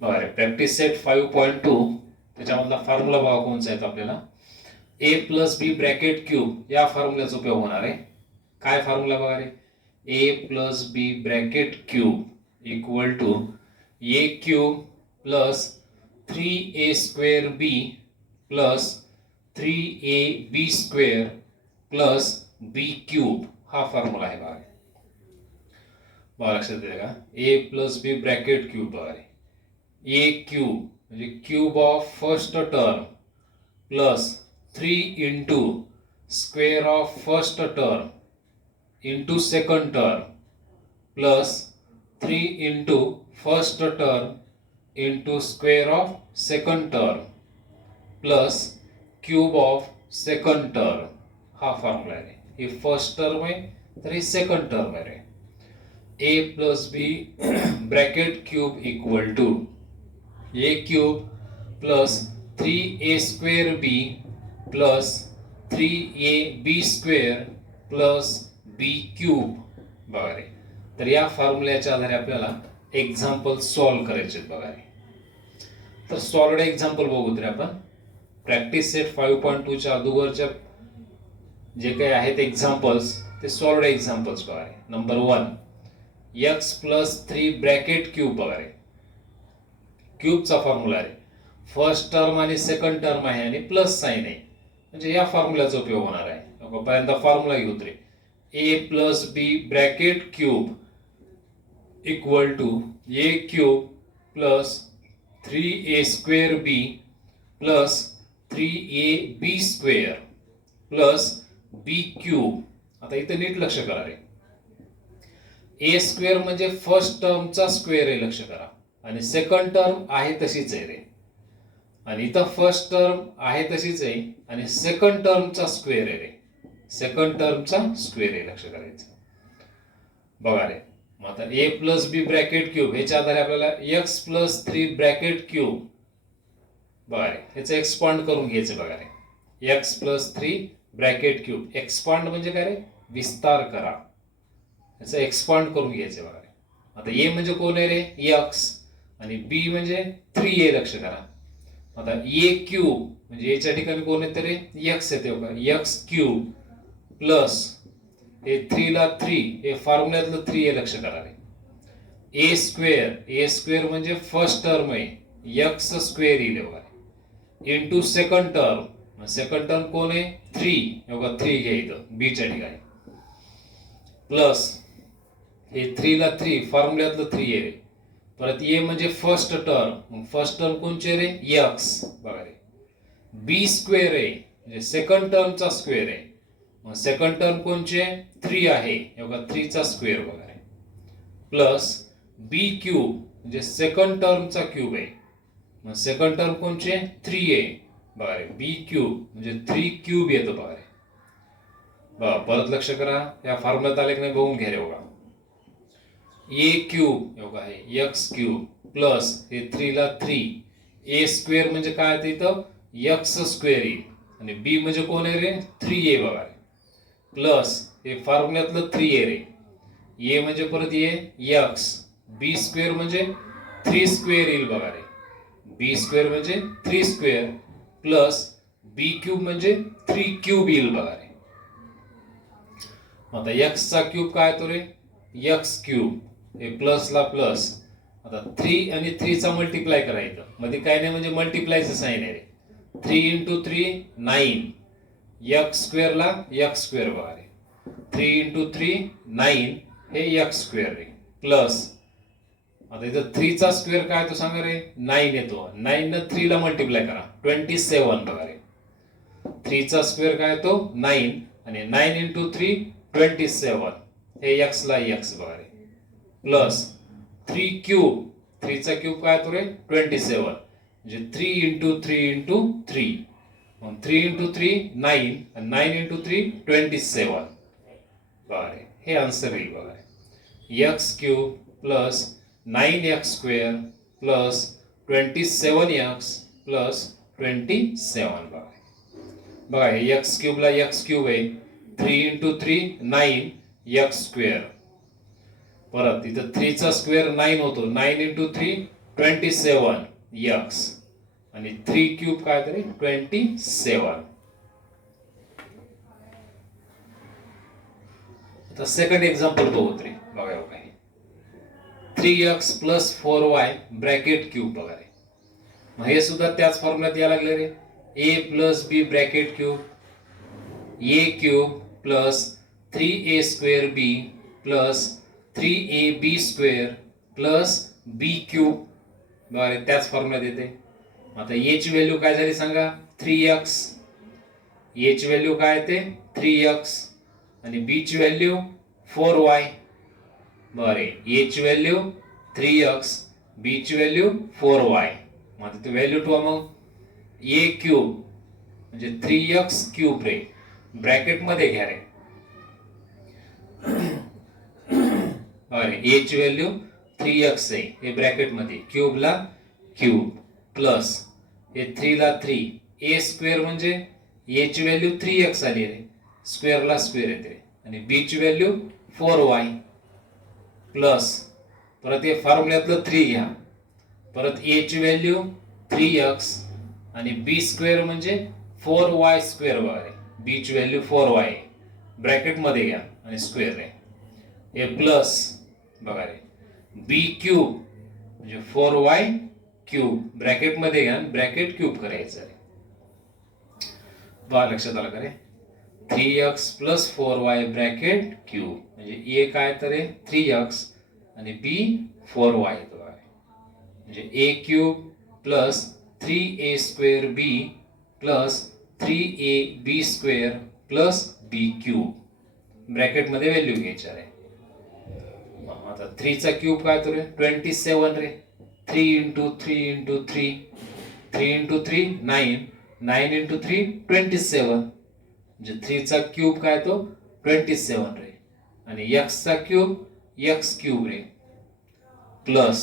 बघा practice set 5.2 त्याच्यामधला formula बघा कोणचा आहे आपल्याला. A plus B bracket cube या फॉर्म्युल्याचा उपयोग होणार आहे. काय फॉर्म्युला बघा रे, A plus B bracket cube equal to A cube plus 3a² B plus 3ab square plus B cube हा फॉर्म्युला आहे बघा. बघा लक्षात येते का, A plus B bracket cube बघा रे, ए क्यूब म्हणजे cube of first term plus 3 into square of first term into second term plus 3 into first term into square of second term plus cube of second term हा formula आहे. ही first term आहे तर ही second term आहे. A plus B bracket cube equal to A cube plus 3a² B plus 3ab square plus B cube बघा रे. तर या फॉर्म्युल्याच्या आधारे आपल्याला एक्झाम्पल सॉल्व्ह करायचे आहेत बघा रे. तर सॉल्वड एक्झाम्पल बघू तरी आपण. प्रॅक्टिस सेट 5.2 च्या अगोदरच्या जे काही आहेत एक्झाम्पल्स ते सॉल्वड एक्झाम्पल्स बघा रे. Number 1 x plus 3 bracket cube बघा रे. क्यूबचा फॉर्म्युला आहे, फर्स्ट टर्म आणि सेकंड टर्म आहे आणि प्लस साइन आहे, म्हणजे या फॉर्म्युल्याचा उपयोग होणार आहे. पहिल्यांदा फॉर्म्युला घेऊ तरी A plus B bracket cube equal to A cube plus 3a² B plus 3ab square plus B cube. आता इथे नीट लक्ष करा रे, ए स्क्वेअर म्हणजे फर्स्ट टर्मचा स्क्वेअर आहे, लक्ष करा, आणि सेकंड टर्म आहे तशीच आहे रे, आणि इथं फर्स्ट टर्म आहे तशीच आहे आणि सेकंड टर्मचा स्क्वेअर आहे रे, सेकंड टर्मचा स्क्वेअर आहे, लक्ष करायचं बघा रे. मग आता ए प्लस बी ब्रॅकेट क्यूब ह्याच्या आधारे आपल्याला x प्लस 3 ब्रॅकेट क्यूब बघा रे, ह्याचं एक्सपांड करून घ्यायचं बघा रे. x plus 3 bracket cube, expand म्हणजे काय रे, विस्तार करा, ह्याचं एक्सपांड करून घ्यायचं बघा रे. आता ए म्हणजे कोण आहे रे, x, आणि बी म्हणजे 3a, लक्ष करा. आता ए क्यूब म्हणजे याच्या ठिकाणी कोण येते रे, x येते बघा, x क्यूब प्लस हे 3 ला 3, हे फॉर्म्युल्यातलं 3a, लक्ष करा रे. ए स्क्वेअर म्हणजे फर्स्ट टर्म आहे, x स्क्वेअर येईल बघा, into second term, second term कोण आहे 3, हे बघा 3 घ्या इथं बीच्या ठिकाणी, प्लस हे 3 ला 3 फॉर्म्युल्यातलं 3 आहे रे. परत ए म्हणजे फर्स्ट टर्म, फर्स्ट टर्म कोणचे रे, x बघा रे. बी स्क्वेअर आहे म्हणजे सेकंड टर्मचा स्क्वेअर आहे, मग सेकंड टर्म कोणचे 3 आहे, हे बघा 3 चा स्क्वेअर बघा रे, प्लस बी क्यूब म्हणजे सेकंड टर्मचा क्यूब आहे, मग सेकंड टर्म कोणचे 3 आहे बघा रे, बी क्यूब म्हणजे 3 क्यूब येतं बघा रे. बघा परत लक्ष करा, या फॉर्म्युल्यात आले की नाही बघून घ्या रे बघा. ए क्यूब एवढा आहे x क्यूब प्लस हे 3 ला 3, ए स्क्वेअर म्हणजे काय आहे इथं x स्क्वेअर येईल, आणि बी म्हणजे कोण आहे रे 3a बघा रे, प्लस हे फॉर्म्युल्यातलं 3a रे. ए म्हणजे परत x, बी स्क्वेअर म्हणजे 3 स्क्वेअर येईल बघा रे, बी स्क्वेअर म्हणजे 3 स्क्वेअर प्लस बी क्यूब म्हणजे 3 क्यूब येईल बघा रे. आता x चा क्यूब काय तो रे, x क्यूब, हे प्लस ला प्लस, आता 3 आणि 3 चा मल्टिप्लाय करायचं, मध्ये काय नाही म्हणजे मल्टिप्लायचं साइन आहे रे. 3 इंटू 3 9, x स्क्वेअर ला x स्क्वेअर बघा रे, 3 इंटू 3 9 हे x स्क्वेअर रे, प्लस आता इथं 3 चा स्क्वेअर काय तो सांगा रे, 9 येतो, 9 न 3 ला मल्टिप्लाय करा 27 बघा रे. 3 चा स्क्वेअर काय तो 9 आणि 9 इंटू 3 27, हे x ला x बघा रे, प्लस 3 क्यूब, 3 चा क्यूब काय तो रे 27, म्हणजे 3 इंटू 3 इंटू 3, मग 3 इंटू 3 9 आणि 9 इंटू 3 27 बघा रे, हे आन्सर येईल बघा रे. x cube plus 9x square plus 27x plus 27 बघा. बघा हे x क्यूबला x क्यूब आहे, 3 इंटू 3 9 x स्क्वेअर, परत इथं 3 चा स्क्वेअर 9 होतो, 9 इंटू 3 27x आणि 3 क्यूब काय तरी 27. आता सेकंड एक्झाम्पल बघू तरी बघा काय 3x plus 4y bracket cube बघा रे. मग हे सुद्धा त्याच फॉर्म्युल्यात यायला लागले रे. a plus B bracket cube a cube plus 3a square b plus 3ab square plus b cube बघा त्याच फॉर्म्युल्यात येते. आता a ची व्हॅल्यू काय झाली सांगा 3x. a ची व्हॅल्यू काय येते 3x आणि b ची व्हॅल्यू 4y. बरे a ची व्हॅल्यू 3x b ची व्हॅल्यू 4y. मग आता ती व्हॅल्यू ठेवा मग a क्यूब म्हणजे 3x क्यूब रे ब्रॅकेट मध्ये घ्या रे. अरे a ची व्हॅल्यू 3x आहे हे ब्रॅकेट मध्ये क्यूबला क्यूब प्लस हे 3 ला 3 a स्क्वेअर म्हणजे a ची व्हॅल्यू 3x आली रे स्क्वेअरला स्क्वेअर येते आणि b ची व्हॅल्यू 4y प्लस परत हे फॉर्म्युल्यातलं 3 घ्या. परत a ची व्हॅल्यू 3x आणि b स्क्वेअर म्हणजे 4y स्क्वेअर बघा रे. b ची व्हॅल्यू 4y ब्रॅकेट मध्ये घ्या आणि स्क्वेअर आहे हे प्लस बघा रे b क्यूब म्हणजे 4y क्यूब ब्रॅकेट मध्ये घ्या ब्रॅकेट क्यूब करायचं आहे. बघा लक्षात आलं का रे 3x plus 4y bracket cube म्हणजे a काय तर 3x आणि b 4y म्हणजे a cube plus 3a square b plus 3ab square plus b cube bracket मध्ये व्हॅल्यू घ्यायची आहे. आता 3 चा क्यूब काय तो रे 27 रे 3 इंटू 3 इंटू 3 3 इंटू 3 9 9 इंटू 3 27 म्हणजे 3 चा क्यूब काय तो 27 रे आणि x चा क्यूब x क्यूब रे प्लस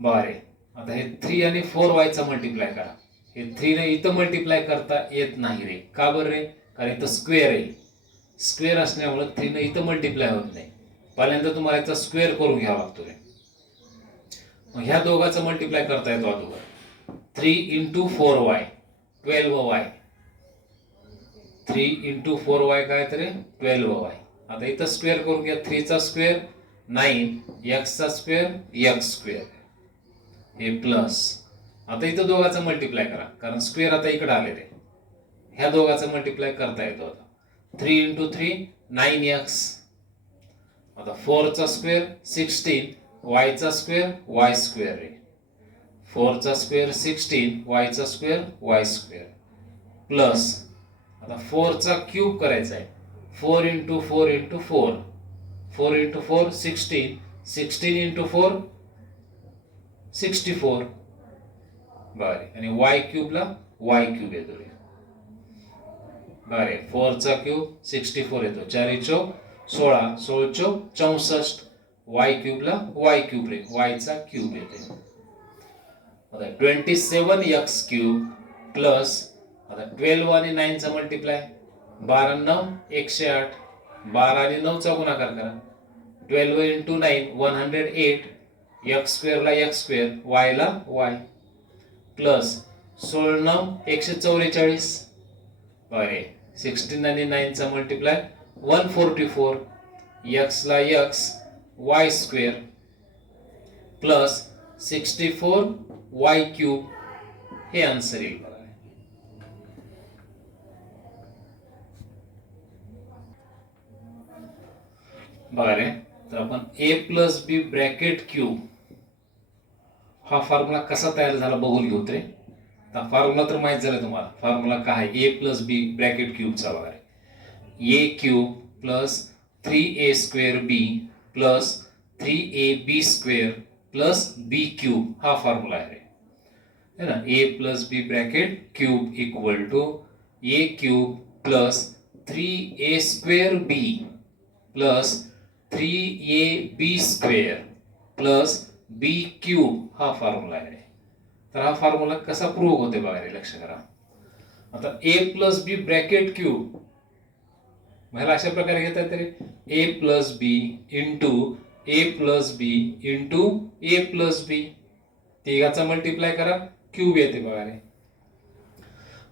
बारे. आता हे 3 आणि 4y चा मल्टिप्लाय करा. हे 3 ने इथं मल्टिप्लाय करता येत नाही रे. का बरं रे कारण इथं स्क्वेअर आहे. स्क्वेअर असल्यामुळे 3 ने इथं मल्टिप्लाय होत नाही. पहिल्यांदा तुम्हाला याचा स्क्वेअर करून घ्यावा लागतो रे. मग ह्या दोघांचं मल्टिप्लाय करता येतो अगोदर 3 into 4y 12y 3 into 4y काय तर 12y. आता इथं स्क्वेअर करून घ्या 3 चा स्क्वेअर 9 x चा स्क्वेअर x स्क्वेअर हे प्लस. आता इथं दोघांचं मल्टिप्लाय करा कारण स्क्वेअर आता इकडे आले रे. ह्या दोघांचं मल्टिप्लाय करता येतो आता 3 इंटू 3 9x. आता 4 चा स्क्वेअर 16 y चा स्क्वेअर y स्क्वेअर रे 4 चा स्क्वेअर 16 y चा स्क्वेअर y स्क्वेअर प्लस आता 4 चा क्यूब करायचा आहे 4 इंटू 4 इंटू 4 4 इंटू 4 16 16 इंटू 4 64 बरे आणि y क्यूबला y क्यूब येतो रे. बरे 4 चा क्यूब 64 येतो 4 चौक 16 16 चौक 64 y क्यूबला y क्यूब रे y चा क्यूब येते. आता 27x क्यूब प्लस आता 12 आणि 9 चा मल्टिप्लाय 12 9 108 12 आणि 9 चा गुणाकार करा 12 इंटू 9 108 x स्क्वेअर ला x स्क्वेअर y ला y प्लस 16 9 144 बरे 16 आणि 9 चा मल्टिप्लाय 144 x ला x y square plus 64 y cube हे आन्सर येईल. बघा रे तर आपण a plus B bracket cube हा फॉर्म्युला कसा तयार झाला बघून घेऊ रे. आता फॉर्म्युला तर माहित झाला तुम्हाला. फॉर्म्युला काय आहे a प्लस बी ब्रॅकेट क्यूबचा बघा रे a cube plus 3a square b plus 3ab square plus b cube हा फॉर्म्युला आहे है ना. a plus B bracket cube equal to a cube plus 3a square b plus 3ab square plus b cube हा formula आहे. तर हा formula कसा prove होते बघा रे लक्ष करा. आता a plus B bracket cube मला अशा प्रकारे घेता येते a plus B into A plus B into A plus B. तिघाचा मल्टिप्लाय करा, क्यूब येते बघा रे.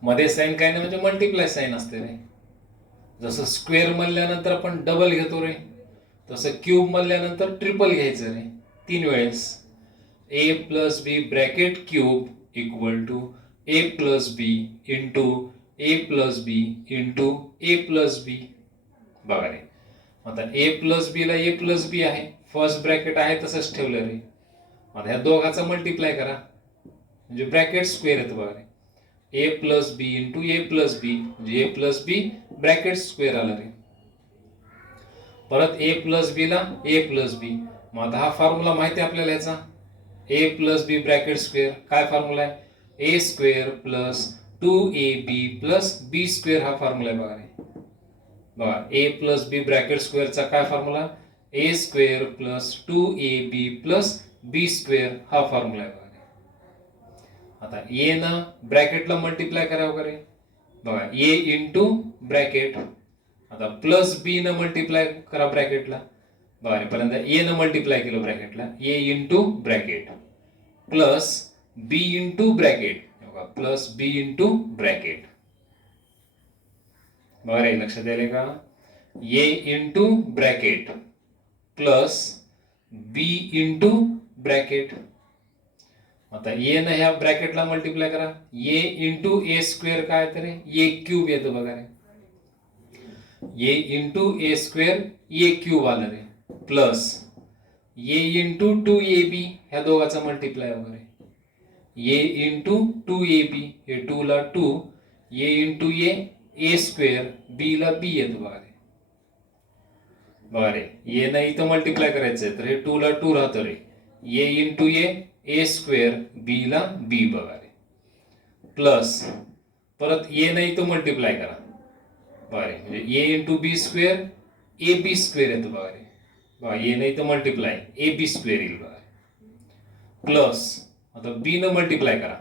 मध्ये साईन काय नाही म्हणजे मल्टिप्लाय साईन असते रे. जसं स्क्वेअर म्हणल्यानंतर आपण डबल घेतो रे, तसं क्यूब म्हणल्यानंतर ट्रिपल घ्यायचं रे 3 वेळेस. A plus B bracket cube equal to A plus B into A plus B into A plus B. बघा रे, आता ए प्लस बी ला ए प्लस बी आहे, फर्स्ट ब्रॅकेट आहे तसंच ठेवलं रे. आता ह्या दोघाचा मल्टिप्लाय करा म्हणजे ब्रॅकेट स्क्वेअर येतं बघा रे. A plus B into A plus बी म्हणजे ए प्लस बी ब्रॅकेट स्क्वेअर आला रे. परत ए प्लस बी ला ए प्लस बी. मग आता हा फॉर्म्युला माहिती आहे आपल्याला याचा, ए प्लस बी ब्रॅकेट स्क्वेअर. काय फॉर्म्युला आहे? ए स्क्वेअर प्लस 2ab प्लस बी स्क्वेअर हा फॉर्म्युला आहे बघा रे. बघा ए प्लस बी ब्रॅकेट स्क्वेअरचा काय फॉर्म्युला? ए स्क्वेअर प्लस 2ab प्लस बी स्क्वेअर हा फॉर्म्युला आहे बघा रे. आता ए न ब्रॅकेटला मल्टिप्लाय करा वगैरे. बघा ए इंटू ब्रॅकेट. आता प्लस बी न मल्टिप्लाय करा ब्रॅकेटला. बघा पर्यंत ए न मल्टिप्लाय केलं ब्रॅकेटला, ए into bracket plus B into bracket. बघा प्लस बी इंटू ब्रॅकेट. बघा रे, लक्षात आले का? ए into bracket plus B into bracket. आता ए न ह्या ब्रॅकेटला मल्टिप्लाय करा, ए इंटू ए स्क्वेअर काय तर ए क्यूब येतं बघा रे. ए इंटू ए स्क्वेअर ए क्यूब आलं रे. प्लस ए इंटू 2ab ह्या दोघाचा मल्टिप्लाय वगैरे. ए इंटू 2ab हे 2 ला 2, ए इंटू ए स्क्वेअर बी ला बी येतं बघा रे. बघा रे, ए ना इथं मल्टिप्लाय करायचंय तर हे 2 ला 2 राहतं रे. ए इंटू ए स्क्वेअर बी ला बी बघा रे. प्लस परत ए ना इथं मल्टिप्लाय करा बघा रे, म्हणजे A into B square A B square येतं बघा रे. बघा ए ना इथं मल्टिप्लाय ए बी स्क्वेअर येईल बघा. प्लस आता बी न मल्टिप्लाय करा.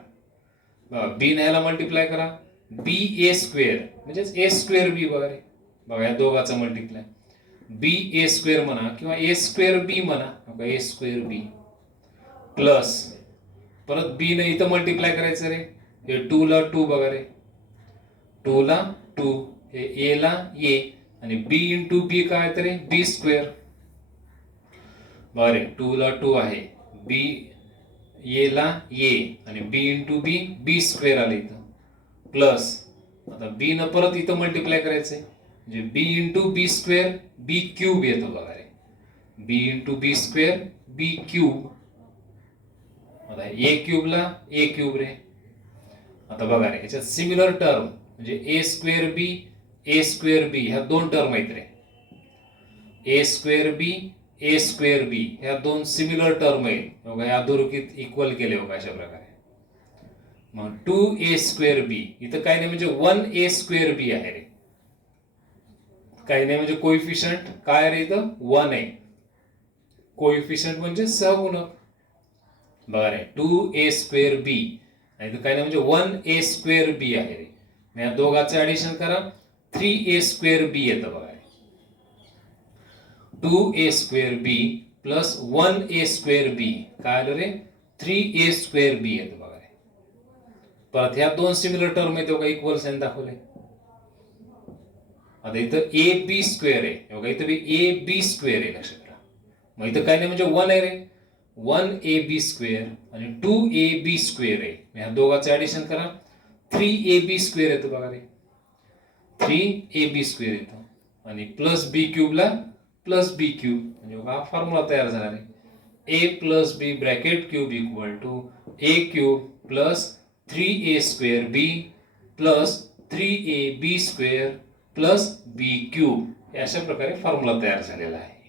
बघा बी न ह्याला मल्टिप्लाय करा, बी ए स्क्वेअर म्हणजेच ए स्क्वेअर बी बघा रे. बघा या दोघाचा मल्टिप्लाय बी ए स्क्वेअर म्हणा किंवा ए स्क्वेअर बी म्हणा. बघा ए स्क्वेअर बी प्लस परत बी न इथं मल्टिप्लाय करायचं रे. हे 2 ला 2 बघा रे, 2 ला 2 हे ए ला ए आणि बी इंटू बी काय तर बी स्क्वेअर. बघा रे 2 ला 2 आहे, बी ए ला ए आणि बी इंटू बी बी स्क्वेअर आले इथं. प्लस आता बी न परत इथं मल्टिप्लाय करायचंय म्हणजे बी इंटू बी स्क्वेअर बी क्यूब येतो बघा रे. बी इंटू बी स्क्वेअर बी क्यूब. आता ए क्यूब ला ए क्यूब रे. आता बघा रे याच्यात सिमिलर टर्म म्हणजे ए स्क्वेअर बी ह्या दोन टर्म आहेत रे. ए स्क्वेअर बी ह्या दोन सिमिलर टर्म आहेत बघा, या अधोरेखित इक्वल केले बघा अशा प्रकारे. मग 2a स्क्वेअर बी इथं काय नाही म्हणजे 1a स्क्वेअर बी आहे रे. काही नाही म्हणजे कोइफिशियंट काय रे इथं 1 आहे. कोइफिशियंट म्हणजे सहगुणक. बघा रे 2a स्क्वेअर बी आणि इथं काय नाही म्हणजे 1a स्क्वेअर बी आहे रे. या दोघांचे ऍडिशन करा 3a स्क्वेअर बी येतं बघा. 2a square B plus 1a square बी काय आलं रे 3a स्क्वेअर बी येतं बघा रे. परत ह्या दोन सिमिलर टर्म आहेत बघा, इक्वल साइन दाखवले. आता इथं ए बी स्क्वेअर आहे बघा, इथं बी ए बी स्क्वेअर आहे लक्षात ठेवा. मग इथं काय नाही म्हणजे 1 आहे रे, 1ab स्क्वेअर आणि 2ab स्क्वेअर आहे. ह्या दोघांचं ऍडिशन करा 3ab स्क्वेअर येतं बघा रे. 3ab स्क्वेअर येतो आणि प्लस बी क्यूबला प्लस बी क्यूब म्हणजे हा फॉर्म्युला तयार झाला आहे. A plus B bracket cube equal to A cube plus 3a square B plus 3ab square plus B cube. अशा प्रकारे फॉर्म्युला तयार झालेला आहे.